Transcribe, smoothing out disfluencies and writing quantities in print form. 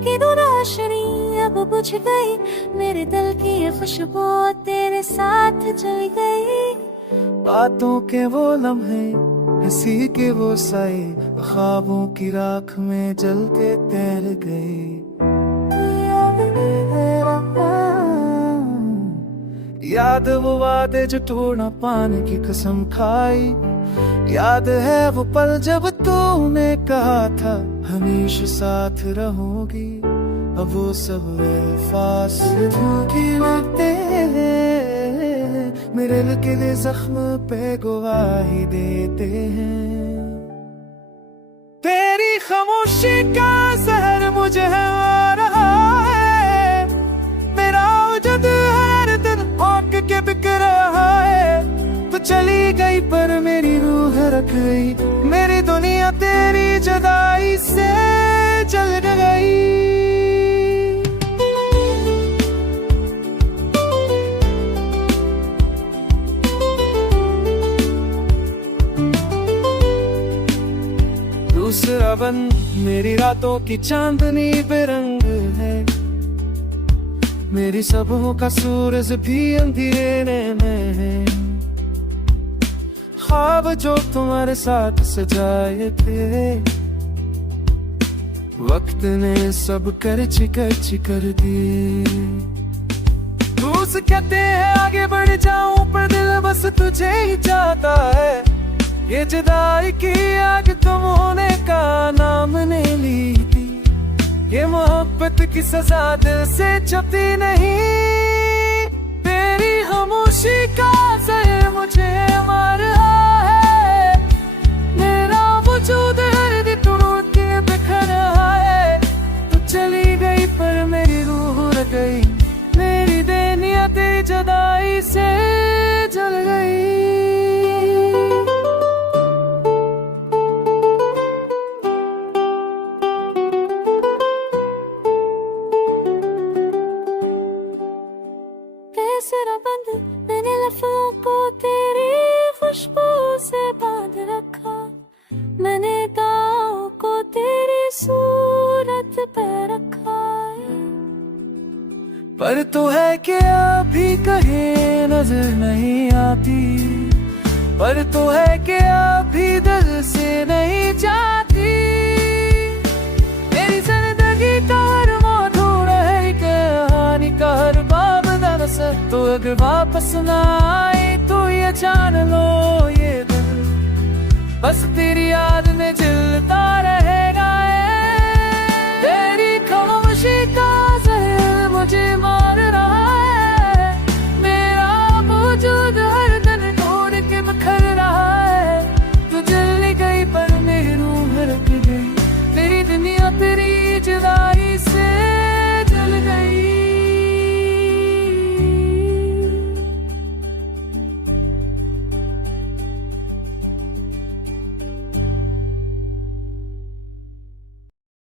की दुराशनी अब बुझ गई, मेरे दिल की ये खुशबू तेरे साथ चल गई। बातों के वो लम्हे, हंसी के वो साए, ख्वाबों की राख में जल के तैर गई। याद वो वादे जो तोड़ना पाने की कसम खाई, याद है वो पल जब तूने कहा था हमेशा साथ रहोगी। अब वो सब अल्फाज धोखे लगते हैं, मेरे दिल के लिए जख्म पे गवाही देते हैं। तेरी खामोशी का जहर मुझे है आ रहा है, मेरा वजूद हर दिन आँख के बिक रहा है। तू चली गई पर मेरी रूह रख गई, मेरी दुनिया तेरी जुदाई से जल गई। दूसरा बंद मेरी रातों की चांदनी बेरंग है, मेरी सबों का सूरज भी अंधेरे में है। ख्वाब जो तुम्हारे साथ सजाए थे, वक्त ने सब करच कर दिए। दूसरे कहते हैं आगे बढ़ जाऊं पर दिल बस तुझे ही चाहता है। ये जुदाई की आग तुम होने का नाम ने ली थी, ये मोहब्बत की सजा दिल से छपती नहीं। तेरी खामोशी का असर मुझे मार रहा है, मेरा वजूद हर दिन टूट के बिखर रहा है। तू चली गई पर मेरी रूह रह गई, मेरी दुनिया तेरी जुदाई से जल गई। तेरा बंद मैंने लफ्ज़ों को तेरी खुशबू से बांध रखा, मैंने दांव को तेरी सूरत पे रखा है। पर तो है कि अभी कहीं नजर नहीं आती, पर तो है कि अभी दिल से नहीं जाती। मेरी जिंदगी का हर मोड़ है कहानी का हर बाब दरअसल, तो अगर वापस ना आए तो ये जान लो ये दिल बस तेरी याद में